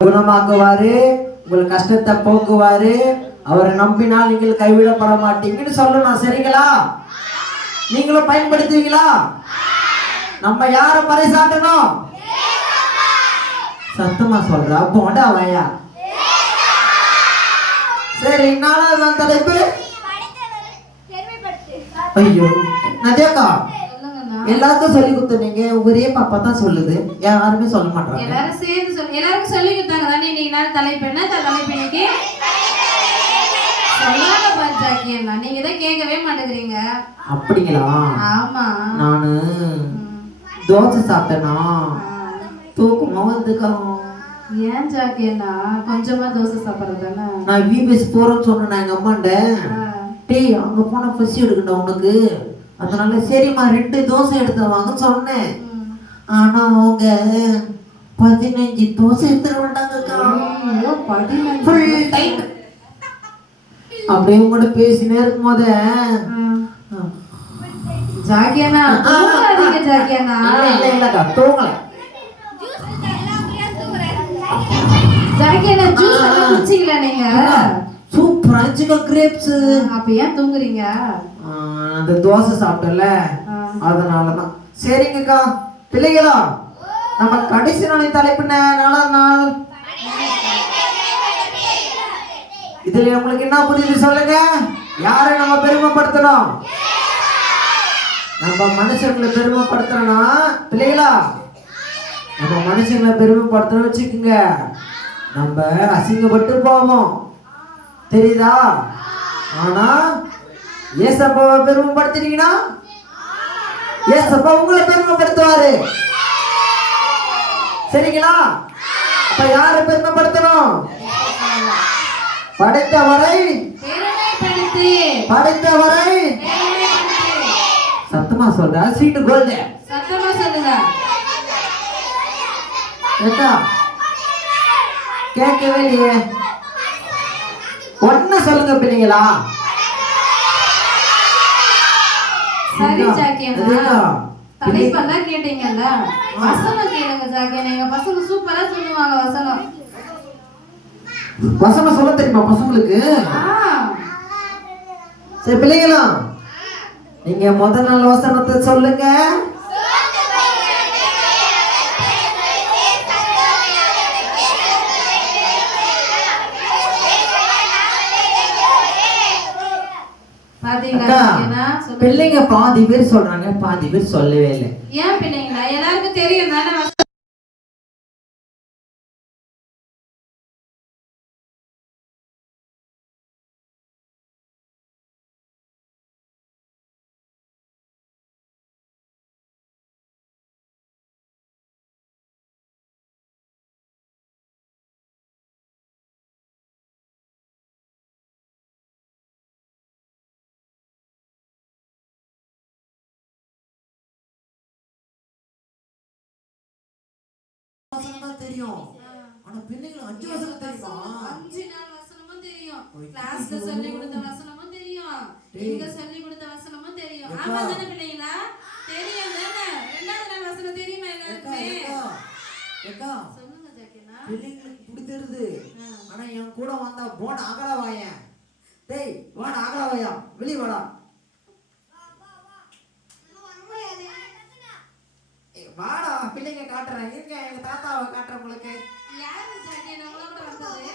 குணமாக்குவாரு, உங்கள் கஷ்டத்தை போக்குவாரு. அவரை நம்பினால் நீங்கள் கைவிடப்பட மாட்டீங்கன்னு சொல்லணும். சரிங்களா? நீங்களும் பயன்படுத்துவீங்களா? நம்ம யார பறைசாட்டணும்? சத்தமா சொல்றா போண்டா வாயா. சரி, நாலாவது தலைப்பு. ஐயோ நதியாக்கா, எல்லாருக்கும் சொல்லி கொடுத்தீங்க, ஒரே பாப்பா தான் சொல்லுது, யாருமே சொல்ல மாட்டாங்க. எல்லாரும் சேர்ந்து சொல்லி எல்லாருக்கும் சொல்லி கொடுத்தாங்க தானே. இன்னைக்கு நாள் தலைப்பு என்ன? தலைப்பு இன்னைக்கு சொல்லாத பஞ்சாக்கியம்னா நீங்க தான் கேட்கவே மாட்டேங்கிறீங்க. அப்படிங்களா? ஆமா, நானு தோசை சாப்பிட்டேனா தூக்கமா வந்துக்கா. ஏன் ஜாக்கியண்ணா கொஞ்சமா தோசை சாப்பிட்றதானே? நான் விபிஎஸ் போறேன்னு சொன்னேன் எங்க அம்மாண்ட. டேய் அங்க போனா பசி எடுக்கணும் உனக்கு, அதனால சரிம்மா 2 தோசை எடுத்து வாங்கன்னு சொன்னேன். ஆனா அவங்க 15 தோசை எடுத்துட மாட்டாங்கக்கா. ஃபுல் டைம் அப்படியே கூட பேசினே இருக்கும் போது ஜாக்கியண்ணா தூங்காதீங்க. ஜாக்கியண்ணா இல்லக்கா தூங்கல. ஜாக்கியண்ணா ஜூஸ் எல்லாம் குடிச்சீங்களா நீங்க? சூப்பரா இருந்துச்சுக்கா கிரேப்ஸ். அப்ப ஏன் தூங்குறீங்க? அந்த தோசை சாப்பிட்டல அதனாலதான். சரிங்கக்கா. பிள்ளைகளா, நம்ம கடைசி நாளின் தலைப்பு நாளாம் நாள். இதுல உங்களுக்கு என்ன புரியுது சொல்லுங்க? யாரை நம்ம பெருமைப்படுத்தணும்? நம்ம மனுஷங்களை பெருமைப்படுத்தணும்னா பிள்ளைகளா, நம்ம மனுஷங்களை பெருமைப்படுத்தணும் வச்சுக்கோங்க, நம்ம அசிங்கப்பட்டு போவோம், தெரியுதா? ஆனா ஏசப்பாவை பெருமைப்படுத்தினீங்கன்னா ஏசப்பா உங்களை பெருமைப்படுத்துவாரு. சரிங்களா? அப்ப யாரை பெருமைப்படுத்தணும்? படைத்தவரை படைத்தவரை. சத்தமா சொல்ற, சீட்டு கோல்டு. சத்தமா சொல்லுங்க. கேட்கவே இல்லையே. ஒன்ன சொல்லுங்க பிள்ளைங்களா. சரி ஜாக்கியண்ணா, தலைப்பெல்லாம் கேட்டீங்கல்ல, வசனம் கேளுங்க ஜாக்கியண்ணா. எங்க பசங்க சூப்பரா சொல்லுவாங்க வசனம். வசனம் சொல்ல தெரியுமா பசங்களுக்கு? சரி பிள்ளைங்களா, நீங்க முதல் நாள் வசனத்தை சொல்லுங்க. பிள்ளைங்க பாதி பேர் சொல்றாங்க, பாதி பேர் சொல்லவே இல்லை. ஏன் பிள்ளைங்களா? எல்லாருக்கும் தெரியும் தானே. தெரியும். ஆனா பிள்ளைங்களுக்கு 5 வசனம் தெரியுமா? 5 நாள் வசனமும் தெரியும். கிளாஸ்ல சொல்லி கொடுத்த வசனமும் தெரியும். இங்க சொல்லி கொடுத்த வசனமும் தெரியும். ஆமா தானே பிள்ளைங்களா? தெரியும் தானே? 2வது நாள் வசனம் தெரியுமா எல்லாருக்குமே? ஏக்கா சொல்லுங்க ஜாக்கியண்ணா. பிள்ளைங்களுக்கு பிடிச்சிருது. ஆனா என் கூட வந்தா போட அகல வாயா. டேய் வாடா அகல வாயா, வெளிய வாடா. வாடா பிள்ளைங்க காட்டுறேன். இருங்க எங்க தாத்தாவை காட்டுறேன் உங்களுக்கு. யாரு ஜாக்கியண்ணா உங்களோட வந்தது?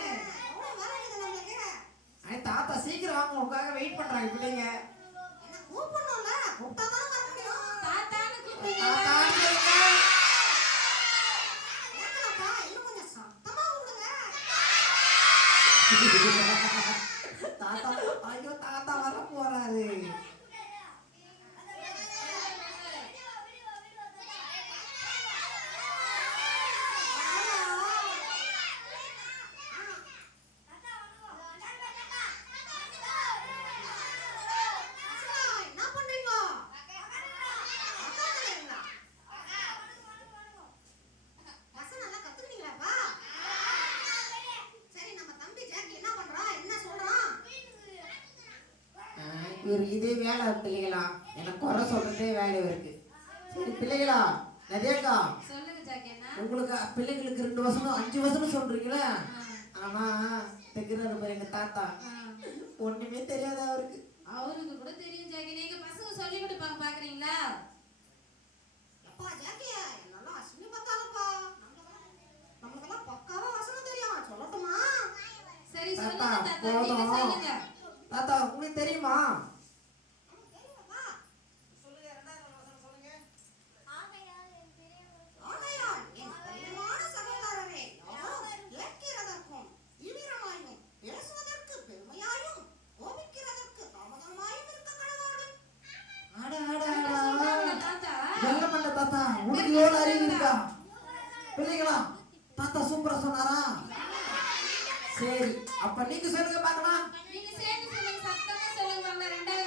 தாத்தா சீக்கிரம் வாங்க, உங்களுக்காக வெயிட் பண்றாங்க பிள்ளைங்க. கூப்பிடணும்ல, கூப்பிட்டாதான் வர முடியும். தாத்தான்னு கூப்பிடுங்க. ஏங்கப்பா இன்னும் கொஞ்சம் சத்தமா கூப்பிடுங்க. தாத்தா, ஐயோ தாத்தா வர போறாரு. இதே வேலை பிள்ளைகளா, எனக்கு குறை சொல்றதே வேலை இருக்கு. சரி பிள்ளைகளா, நதியாக்கா சொல்லுங்க ஜாக்கியண்ணா. உங்களுக்கு பிள்ளைங்களுக்கு 2 வசனம் 5 வசனம் சொல்றீங்களா? ஆனா தைக்கிறாரு எங்க தாத்தா, ஒண்ணுமே தெரியாது அவருக்கு. அவருக்கு கூட தெரியும் ஜாக்கி. நீங்க பசங்க சொல்லி கொடுப்பாங்க பாக்குறீங்களா? எப்பா ஜாக்கி, என்னெல்லாம் அஸ்வினி பார்த்தாலப்பா. நமக்கெல்லாம் பக்காவா வசனம் தெரியும். சொல்லட்டுமா? சரி தாத்தா சொல்லுங்க தாத்தா, நீங்க போதும். சொல்லுங்க. தாத்தா உங்களுக்கு தெரியுமா? தெரியுமாப்பா? சொல்லுங்க, 2வது வசனம் சொல்லுங்க. ஆகையால் என் பிரியமான சகோதரரே, யாவரும் கேட்கிறதற்கும் தீவிரமாயும் பேசுவதற்கு பெருமையாயும் கோபிக்கிறதற்கு தாமதமாயும் இருக்க கடவாடும். ஆட ஆட கரெக்டா ஆட சொல்றாங்களா தாத்தா? வெள்ளமண்ட தாத்தா, உனக்கு எவ்வளவு அறிவு இருக்கா? பிள்ளைங்களா, தாத்தா சூப்பரா சொன்னாரா? சரி, அப்ப நீங்க சொல்லுங்க பார்க்கலாம். நீங்க சேர்ந்து சொல்லுங்க, சத்தமா சொல்லுங்க. 2வது